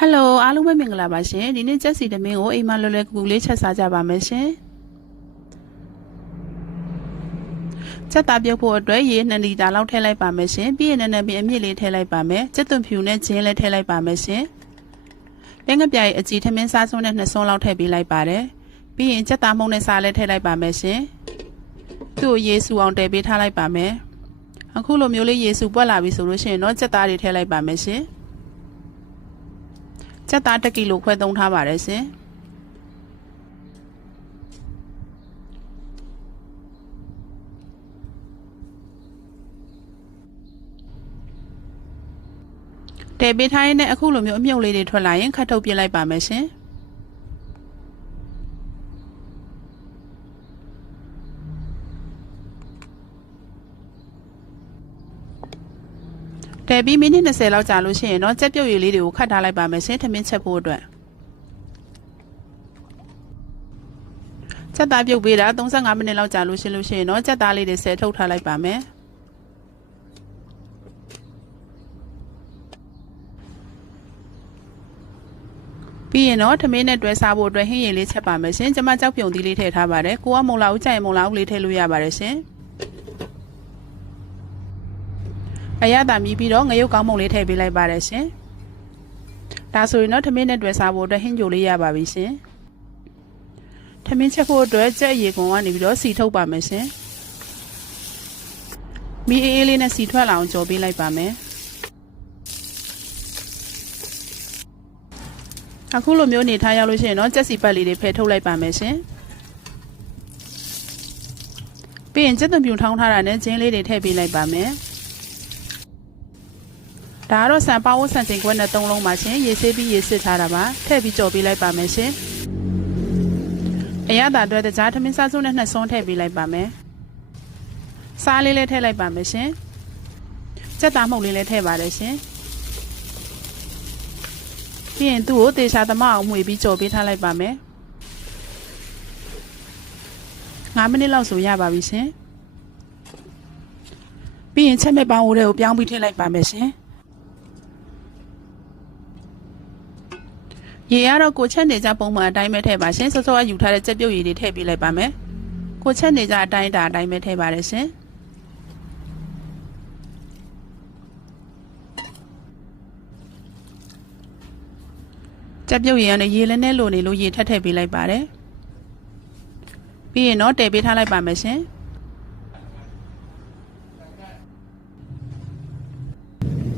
ဟယ်လိုအားလုံးပဲမင်္ဂလာပါရှင်ဒီနေ့ချက်စီသမင်းကိုအိမ်မှာလွယ်လွယ်ကူကူလေးချက်စားကြပါမယ်ရှင်ချက်သားပြုတ်ဖို့အတွက်ရေ2လီတာလောက်ထည့်လိုက်ပါမယ်ရှင်ပြီးရင်လည်းပြီးအမြင့်လေးထည့်လိုက်ပါမယ်ချက်သွန်ဖြူနဲ့ဂျင်းလည်းထည့်လိုက်ပါမယ်ရှင်ပင်းကပြားရဲ့အကြည့်ထမင်းစားစုံနဲ့နှစ်စုံလောက်ထည့်ပေးလိုက်ပါတယ်ပြီးရင်ချက်သားမုံနဲ့စားလည်းထည့်လိုက်ပါမယ်ရှင်သူ့ကိုရေစူအောင်တည်ပေးထားလိုက်ပါမယ်အခုလိုမျိုးလေးရေစူပွက်လာပြီဆိုလို့ရှိရင်တော့ချက်သားတွေထည့်လိုက်ပါမယ်ရှင် ကြက်သား1ကီလိုခွဲသုံးထားပါတယ်ရှင်တဲပေးထားရင်လည်းအခုလိုမျိုးအမြုပ်လေးတွေထွက်လာရင်ခတ်ထုတ်ပြလိုက်ပါမယ်ရှင် တဲပြီးမိနစ်20လောက်ကြာလို့ရှိရင်တော့ကြက်ပြုတ်ရည်လေးတွေကိုခတ်ထားလိုက်ပါမယ်ရှင်ထမင်းချက်ဖို့အတွက်ချက်သားပြုတ်ပေးတာ35မိနစ်လောက်ကြာလို့ရှိလို့ရှိရင်တော့ချက်သားလေးတွေဆယ်ထုတ်ထားလိုက်ပါမယ်ပြီးရင်တော့ထမင်းနဲ့တွဲစားဖို့အတွက်ဟင်းရည်လေးချက်ပါမယ်ရှင်ကျမကြောက်ပြုံသီးလေးထည့်ထားပါတယ်ကိုကမုံလာဦးကြိုင်မုံလာဦးလေးထည့်လို့ရပါတယ်ရှင် အရသာမြည်ပြီးတော့ငရုတ်ကောင်းမုံလေးထည့်ပေးလိုက်ပါတယ်ရှင်ဒါဆိုရင်တော့ထမင်းနဲ့တွဲစားဖို့အတွက်ဟင်းကြိုလေးရပါပြီရှင်ထမင်းချက်ဖို့အတွက်ကြက်အရေကုန်ကနေပြီးတော့စီထုတ်ပါမယ်ရှင်မီအေးအေးလေးနဲ့စီထွက်လာအောင်ကြော်ပေးလိုက်ပါမယ်အခုလိုမျိုးနေထားရောက်လို့ရှိရင်တော့ကြက်စီပတ်လေးတွေဖယ်ထုတ်လိုက်ပါမယ်ရှင်ပြီးရင်ကြက်သွန်ပြူထောင်းထားတာနဲ့ဂျင်းလေးတွေထည့်ပေးလိုက်ပါမယ် ဒါကတော့ဆန်ပါဝတ်ဆန်ချိန်ခွက်နဲ့သုံးလုံးပါရှင်ရေဆေးပြီးရေစစ်ထားတာပါထည့်ပြီးကြော်ပေးလိုက်ပါမယ်ရှင်အရသာအတွက်တကြားထမင်းစားစုနဲ့နှစ်ဆုံးထည့်ပေးလိုက်ပါမယ်စားလေးလည်းထည့်လိုက်ပါမယ်ရှင်ကြက်သားမှုန့်လေးလည်းထည့်ပါတယ်ရှင်ပြီးရင်သူ့ကိုတေချာသမအောင်မှွေပြီးကြော်ပေးထားလိုက်ပါမယ်9မိနစ်လောက်ဆိုရပါပြီရှင်ပြီးရင်ချက်မဲ့ပေါင်းဝိုးတွေကိုပြောင်းပြီးထည့်လိုက်ပါမယ်ရှင် ရေရတော့ကိုချက်နေကြပုံမှန်အတိုင်းပဲထည့်ပါရှင်စောစောကယူထားတဲ့ကြက်ပြုတ်ရည်တွေထည့်ပေးလိုက်ပါမယ်ကိုချက်နေကြအတိုင်းတာအတိုင်းပဲထည့်ပါတယ်ရှင်ကြက်ပြုတ်ရည်ကနေရေလည်းနဲ့လိုနေလို့ရေထက်ထည့်ပေးလိုက်ပါတယ်ပြီးရင်တော့တည်ပေးထားလိုက်ပါမယ်ရှင်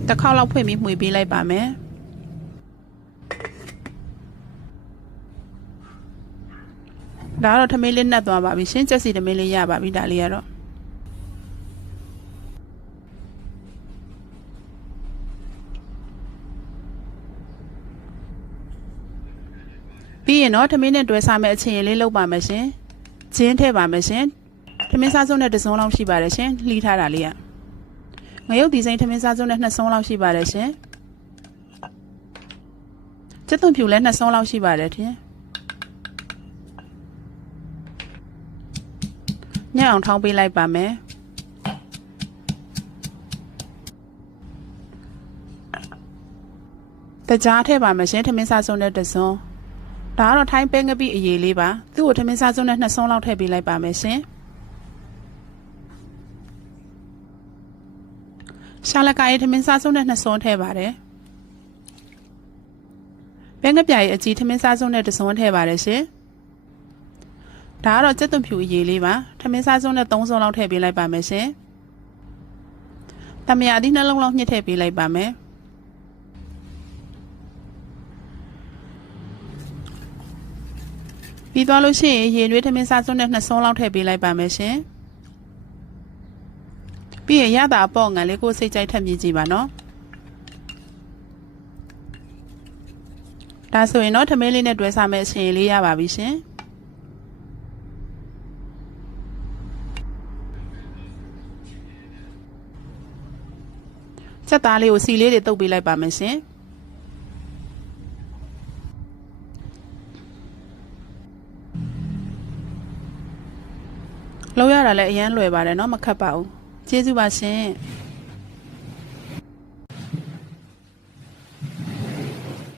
တစ်ခေါက်လောက်ဖွင့်ပြီးမှွေပေးလိုက်ပါမယ် ဒါကတော့ထမင်းလေးနှက်သွားပါပြီရှင်ချက်စီထမင်းလေးရပါပြီဒါလေးကတော့ပြီးရင်တော့ထမင်းနဲ့တွဲစားမယ့်အချိန်လေးလုပ်ပါမယ်ရှင်ဂျင်းထည့်ပါမယ်ရှင်ထမင်းစားစုံနဲ့တစ်စုံလောက်ရှိပါတယ်ရှင်လှီးထားတာလေးကငရုတ်ဒီစိမ့်ထမင်းစားစုံနဲ့နှစ်စုံလောက်ရှိပါတယ်ရှင်ကျက်သွန်ဖြူလည်းနှစ်စုံလောက်ရှိပါတယ်ထင် ညံ့အောင်ထောင်းပေးလိုက်ပါမယ်တကြားထည့်ပါမယ်ရှင်ထမင်းစားစုံနဲ့တစ်စုံဒါကတော့ထိုင်းပဲငပိအရေးလေးပါသူ့ကိုထမင်းစားစုံနဲ့နှစ်စုံလောက်ထည့်ပေးလိုက်ပါမယ်ရှင်ရှာလကာရဲ့ထမင်းစားစုံနဲ့နှစ်စုံထည့်ပါတယ်ပဲငပြရဲ့အကြီးထမင်းစားစုံနဲ့တစ်စုံထည့်ပါတယ်ရှင် ဒါကတော့ကြက်သွန်ဖြူအရေးလေးပါထမင်းစားစုံနဲ့၃စုံလောက်ထည့်ပေးလိုက်ပါမယ်ရှင်တမယာသီးနှလုံးလောက်ညှစ်ထည့်ပေးလိုက်ပါမယ်ပြီးသွားလို့ရှိရင်ရေနွေးထမင်းစားစုံနဲ့နှစ်စုံလောက်ထည့်ပေးလိုက်ပါမယ်ရှင်ပြီးရင်ရတာအပေါ့ငံလေးကိုစိတ်ကြိုက်ထပ်မြည်ကြည့်ပါနော်ဒါဆိုရင်တော့ထမင်းလေးနဲ့တွဲစားမယ့်အချိန်လေးရပါပြီရှင် ချက်သားလေးကိုစီလေးတွေတုပ်ပေးလိုက်ပါမယ်ရှင်လောက်ရတာလည်းအရန်လွယ်ပါတယ်เนาะမခတ်ပါဘူးကျေးဇူးပါရှင်